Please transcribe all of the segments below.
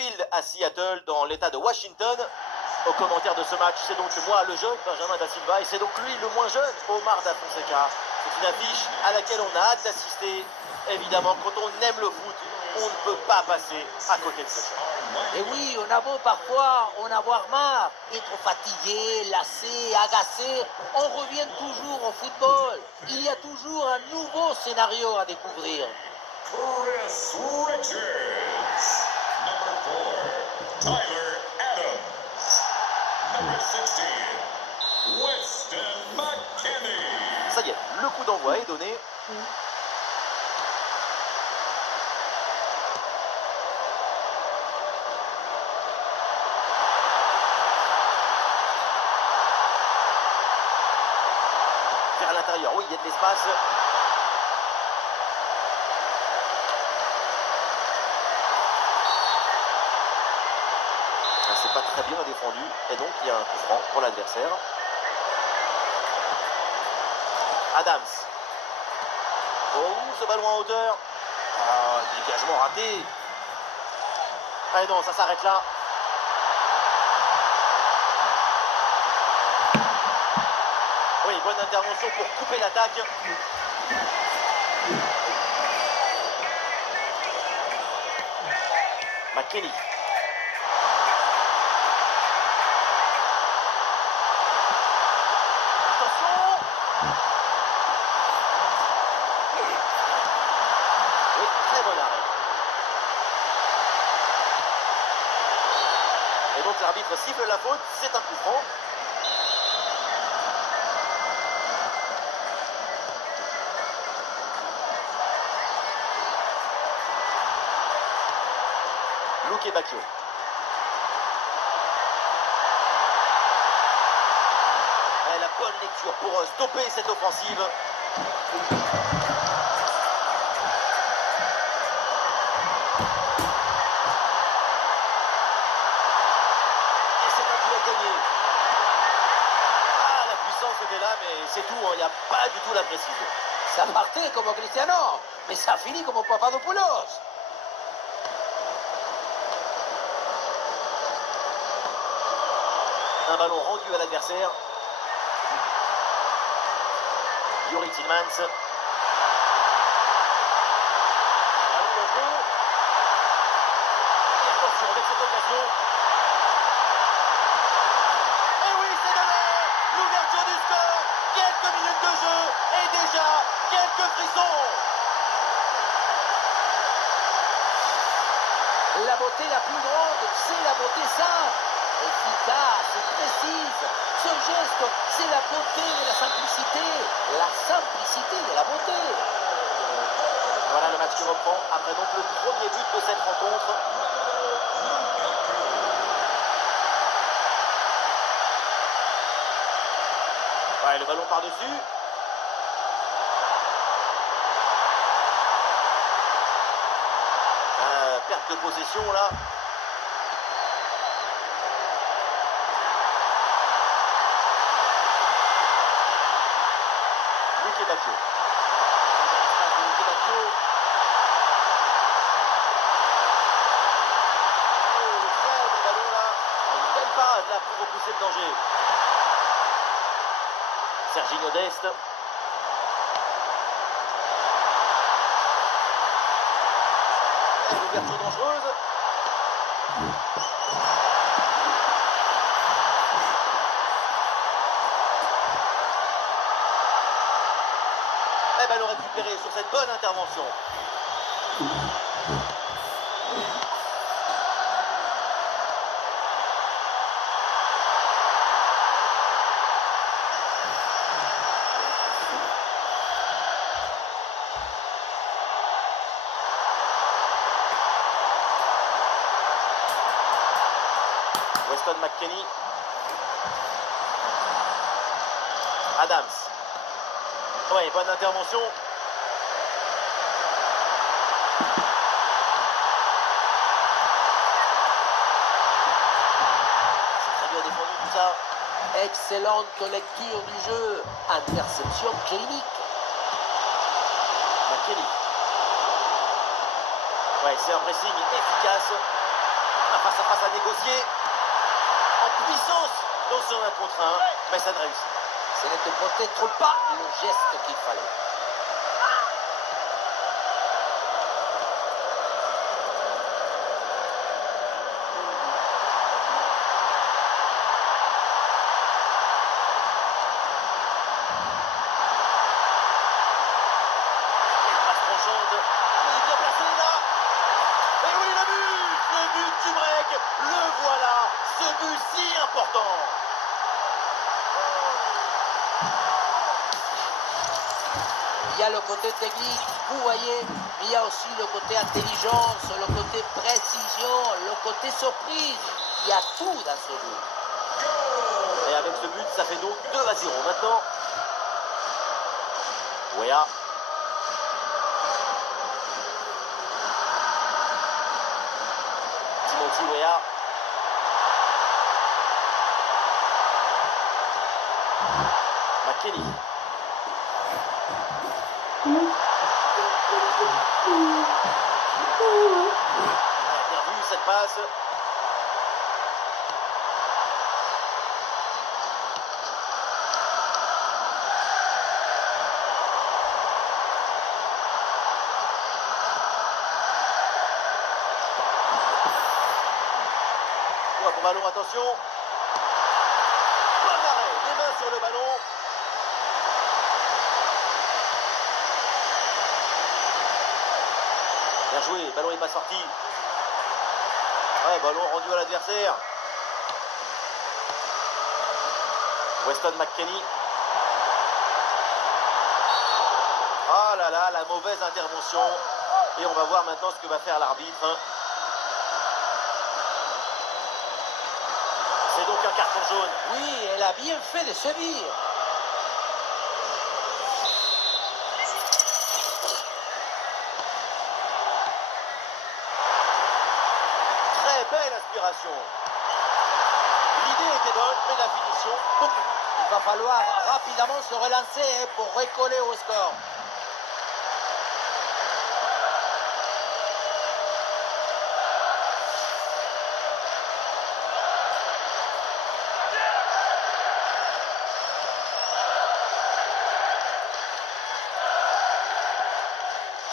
Field à Seattle, dans l'état de Washington. Au commentaire de ce match, c'est donc moi, le jeune Benjamin Da Silva, et c'est donc lui, le moins jeune, Omar Da Fonseca. C'est une affiche à laquelle on a hâte d'assister. Évidemment, quand on aime le foot, on ne peut pas passer à côté de ce jeu. Et oui, on a beau parfois en avoir marre, être fatigué, lassé, agacé, on revient toujours au football. Il y a toujours un nouveau scénario à découvrir. Chris Richards. Number 4, Tyler Adams. Number 16, Weston McKennie. Ça y est, le coup d'envoi est donné. Vers l'intérieur, oui, il y a de l'espace. C'est pas très bien défendu, et donc il y a un coup franc pour l'adversaire. Adams. Oh, ce ballon en hauteur. Ah, dégagement raté. Ah non, ça s'arrête là. Oui, bonne intervention pour couper l'attaque. McKennie. Et donc l'arbitre siffle la faute, c'est un coup franc. Luque Bacchio. La bonne lecture pour stopper cette offensive. Là, mais c'est tout, il n'y a pas du tout la précision. Ça partait comme Cristiano, mais ça finit comme Papadopoulos. Un ballon rendu à l'adversaire. Youri Tillmans. Ballon dans le dos. Et attention avec cette occasion. Et oui, c'est donné. L'ouverture du score. Quelques minutes de jeu et déjà quelques frissons. La beauté la plus grande, c'est la beauté simple, efficace, précise. Ce geste, c'est la beauté de la simplicité de la beauté. Voilà le match qui reprend après donc le premier but de cette rencontre. Ouais, le ballon par-dessus. Perte de possession là. Luque Bacchio. Luque Bacchio. Oh, le frère du ballon là. Une belle parade là pour repousser le danger. Serginho Dest. Ouverture dangereuse. Et ballon récupéré sur cette bonne intervention. Weston McKennie. Adams. Oui, bonne intervention. C'est très bien défendu tout ça. Excellente lecture du jeu, interception clinique. McKennie. Ouais, c'est un pressing efficace. commence à négocier en puissance dans son 1 contre 1, mais ça ne réussit. Ce n'était peut-être pas le geste qu'il fallait. Passe tranchante, il est bien placé là. Et oui, le but du break, le voilà, ce but si important. Il y a le côté technique, vous voyez, mais il y a aussi le côté intelligence, le côté précision, le côté surprise. Il y a tout dans ce but. Et avec ce but, ça fait donc 2-0 maintenant. Weah. Timothy Weah. McKennie. Bien vu cette passe. Pour ballon, attention. Bon arrêt, les mains sur le ballon. Bien joué, ballon n'est pas sorti. Ouais, ballon rendu à l'adversaire. Weston McKennie. Ah là là, la mauvaise intervention. Et on va voir maintenant ce que va faire l'arbitre. C'est donc un carton jaune. Oui, elle a bien fait de sévir. Très belle inspiration. L'idée était bonne, mais la finition beaucoup plus. Il va falloir rapidement se relancer pour recoller au score.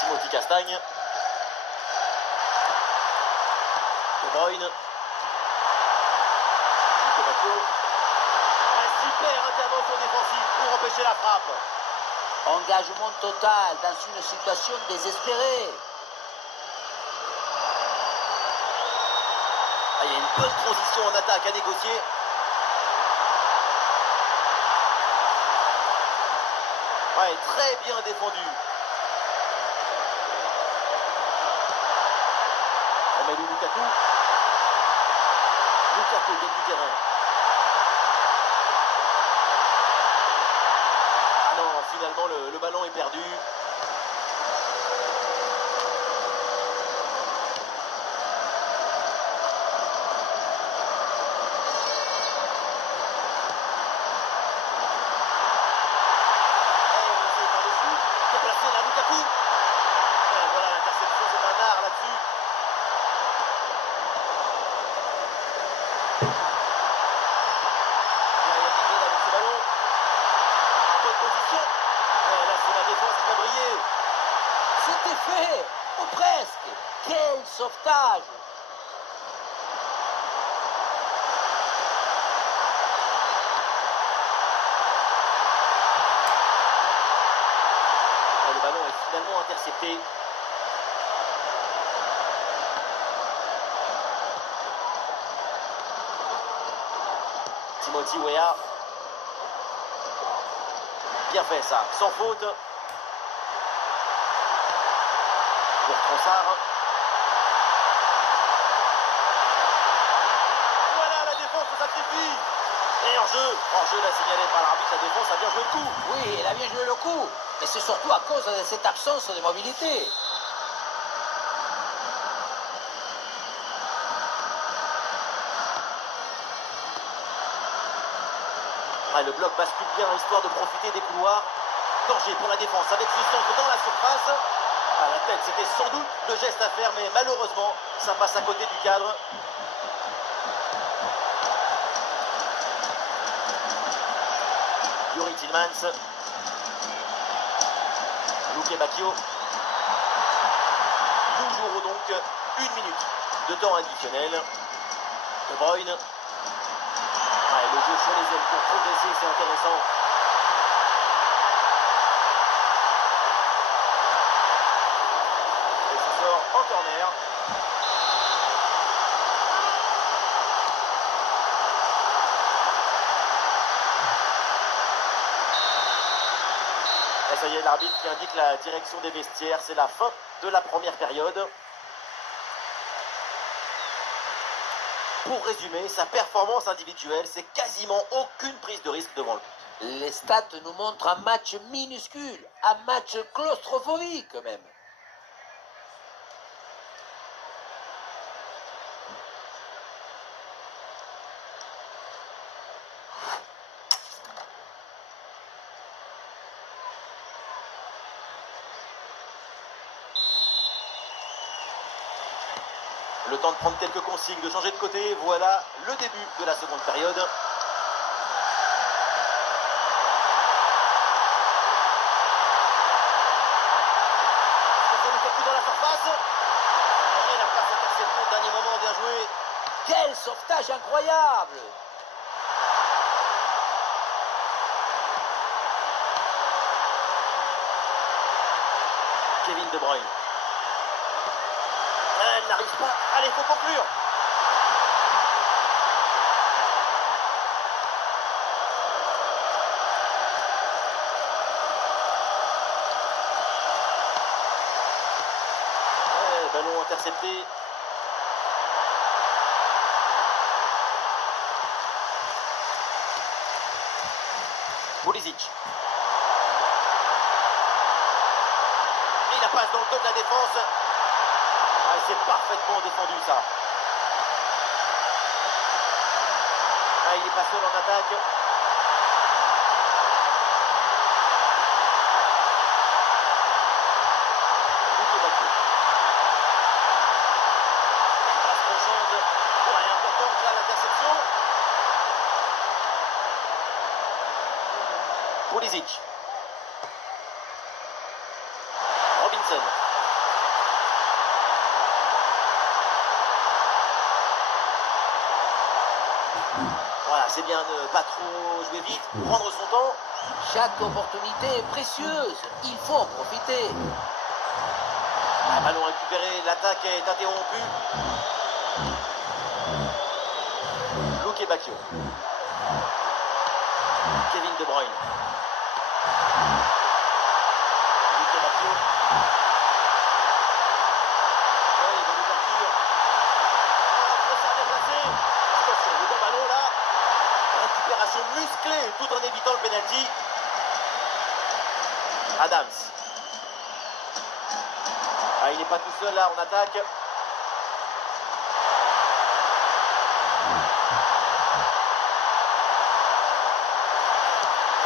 Timothy Castagne. De Bruyne. Nico Bacchio. Un super intervention défensive pour empêcher la frappe. Engagement total dans une situation désespérée. Ah, il y a une bonne transition en attaque à négocier. Ouais, très bien défendu. Romelu Lukaku. Lukaku gagne du terrain. Ah non, finalement le ballon est perdu. C'était fait, ou presque. Quel sauvetage! Le ballon est finalement intercepté. Timothy Weah. Bien fait ça, sans faute. Pour Trossard. Voilà, la défense se sacrifie. Et en jeu là signalé par l'arbitre, la défense a bien joué le coup. Oui, elle a bien joué le coup, mais c'est surtout à cause de cette absence de mobilité. Ouais, le bloc bascule bien histoire de profiter des couloirs. Danger pour la défense avec ce centre dans la surface. À la tête, c'était sans doute le geste à faire, mais malheureusement, ça passe à côté du cadre. Tillmans. Luque Bacchio. Nous jouerons donc 1 minute de temps additionnel. De Bruyne. Ouais, le jeu sur les ailes pour progresser, c'est intéressant. Et ça sort en corner. Et ça y est, l'arbitre qui indique la direction des vestiaires. C'est la fin de la première période. Pour résumer, sa performance individuelle, c'est quasiment aucune prise de risque devant le but. Les stats nous montrent un match minuscule, un match claustrophobique même. Le temps de prendre quelques consignes, de changer de côté. Voilà le début de la seconde période. Lukaku dans la surface. Et la passe interceptée au dernier moment, bien joué. Quel sauvetage incroyable! Kevin De Bruyne. Elle n'arrive pas. Allez, il faut conclure. Ouais, ballon intercepté. Pulisic. Et la passe dans le dos de la défense. Ah, c'est parfaitement défendu ça. Ah, il est pas seul en attaque. Luque Bacchio. Passe tranchante. Ouais, importante là l'interception. Pulisic. Robinson. Voilà, c'est bien de pas trop jouer vite, prendre son temps. Chaque opportunité est précieuse, il faut en profiter. Un ballon récupéré, l'attaque est interrompue. Luque Bacchio. Kevin De Bruyne. Luque Bacchio. Ouais, il veut l'ouverture. Oh, trop ça déplacé. Attention, le bon ballon là. Récupération musclée tout en évitant le penalty. Adams. Ah, il n'est pas tout seul là en attaque.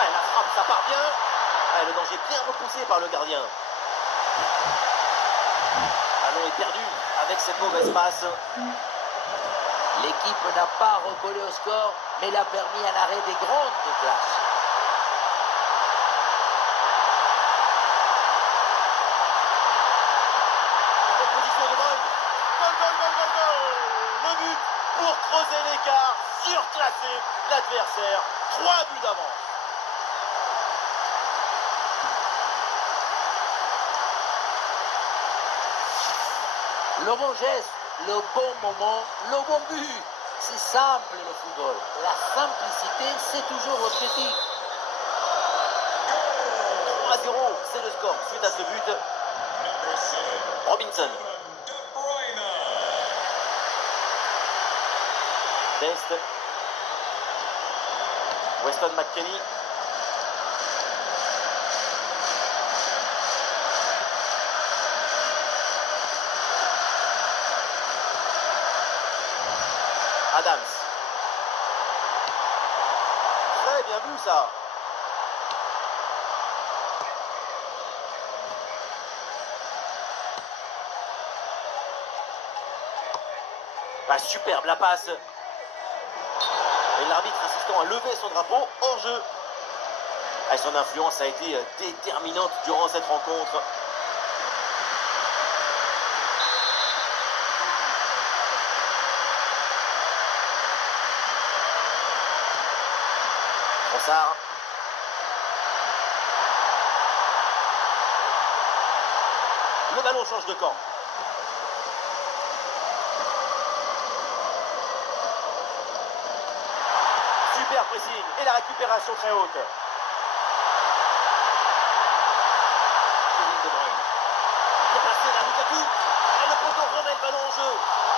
Ah, la frappe, ça part bien. Ah, le danger bien repoussé par le gardien. Ballon est perdu avec cette mauvaise passe. L'équipe n'a pas recollé au score, mais l'a permis un arrêt des grandes classes. Position de Bruyne. Goal, goal, goal, goal, goal. Le but pour creuser l'écart, surclasser l'adversaire. 3 buts d'avance. Le bon geste, le bon moment, le bon but. C'est simple le football. La simplicité, c'est toujours l'objectif. 3-0, c'est le score suite à ce but. Number 7, Robinson. De Bruyne. Dest. Weston McKennie. Adams. Très bien vu ça. Ah, superbe la passe. Et l'arbitre insistant à lever son drapeau hors jeu. Ah, son influence a été déterminante durant cette rencontre. Trossard. Le ballon change de camp. Super pressing et la récupération très haute. Kevin De Bruyne. Il est passé vers Lukaku. Et le poteau remet le ballon en jeu.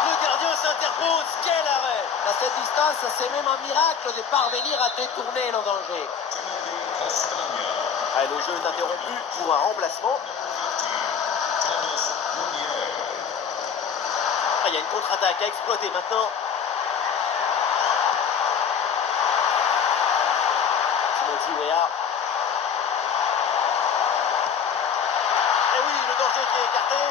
Le gardien s'interpose. Quel arrêt! À cette distance, c'est même un miracle de parvenir à détourner le danger. Timothy Castagna. Ah, le jeu est interrompu pour un remplacement. Thomas Meunier. Ah, il y a une contre-attaque à exploiter maintenant. Timothy Weah. Et oui, le danger qui est écarté.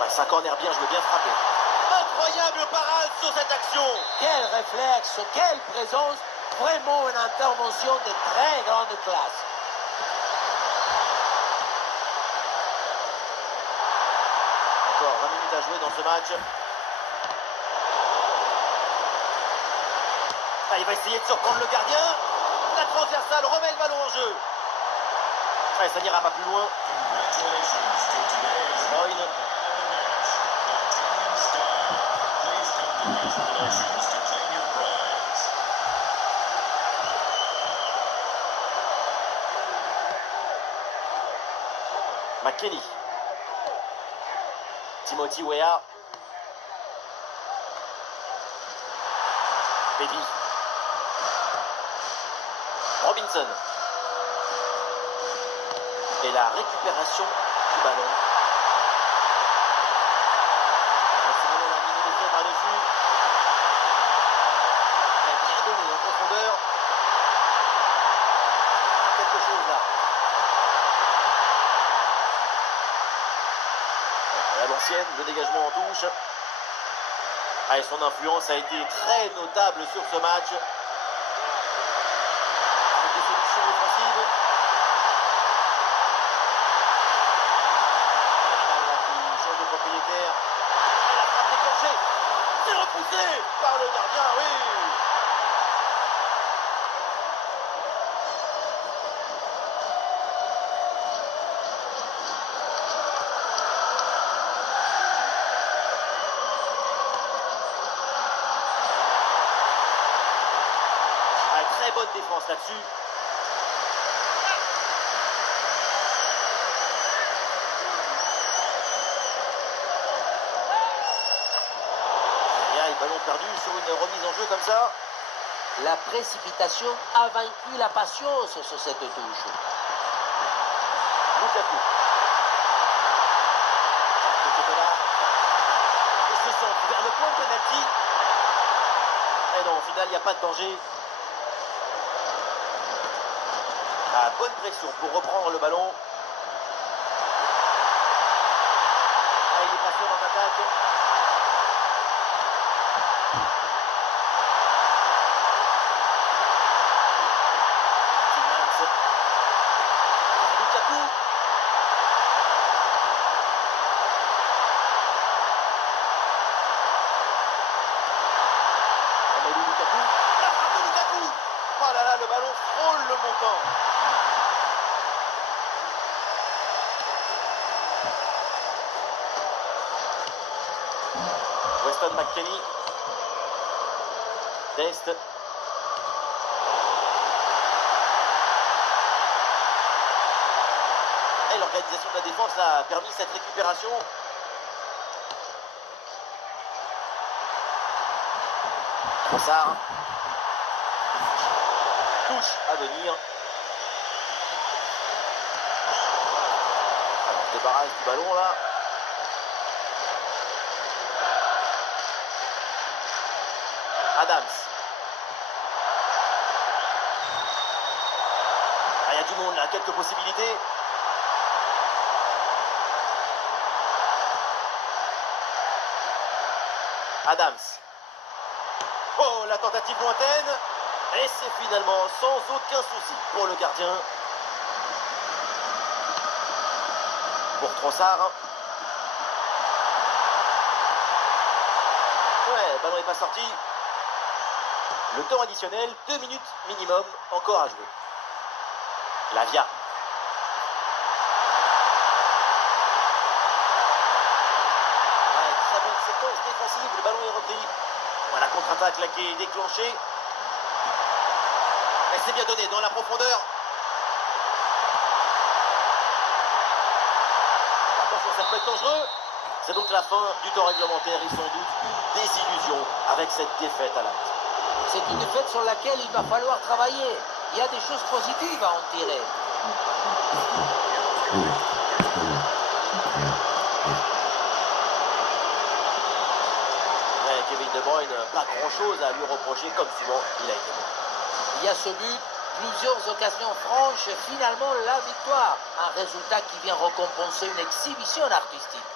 Ouais, c'est un corner bien joué, bien frappé. Incroyable parade sur cette action. Quel réflexe, quelle présence, vraiment une intervention de très grande classe. Encore 20 minutes à jouer dans ce match. Ah, il va essayer de surprendre le gardien. La transversale remet le ballon en jeu. Ah, ça n'ira pas plus loin. Congratulations to today's Bruyne. man of the match, Italian star. Please come to congratulations to claim your prize. McKennie. Timothy Weah. Baby. Robinson. Et la récupération du ballon. Simon a mis le pied par-dessus. Il a bien donné en profondeur. Quelque chose là. À l'ancienne, le dégagement en touche. Ah, et son influence a été très notable sur ce match. Avec des solutions offensives. Et la balle là qui change de propriétaire. Et la frappe déclenchée. C'est repoussé par le gardien, oui. Très bonne défense là-dessus. Et ballon perdu sur une remise en jeu comme ça. La précipitation a vaincu la patience sur cette touche. Lukaku. Et ce centre vers le point de penalty. Et non, au final, il n'y a pas de danger. Ah, bonne pression pour reprendre le ballon. Ah, il est passé en attaque. Tillmans. Lukaku. Romelu Lukaku. La frappe de Lukaku. Oh là là, le ballon frôle le montant. Weston McKennie. Dest. Et l'organisation de la défense a permis cette récupération. Trossard. Touche à venir. Alors, on se débarrasse du ballon là. Adams. Ah, il y a du monde là, quelques possibilités. Adams. Oh, la tentative lointaine. Et c'est finalement sans aucun souci pour le gardien. Pour Trossard. Ouais, le ballon n'est pas sorti. Le temps additionnel, 2 minutes minimum encore à jouer. Lavia. Ouais, très bonne séquence défensive, le ballon est repris. Voilà, contre-attaque là qui est déclenchée. Et c'est bien donné dans la profondeur. Attention, ça peut être dangereux. C'est donc la fin du temps réglementaire et sans doute une désillusion avec cette défaite à l'acte. C'est une défaite sur laquelle il va falloir travailler. Il y a des choses positives à en tirer. Ouais, Kevin De Bruyne, pas grand-chose à lui reprocher, comme souvent, il a été bon. Il y a ce but, plusieurs occasions franches, finalement la victoire. Un résultat qui vient récompenser une exhibition artistique.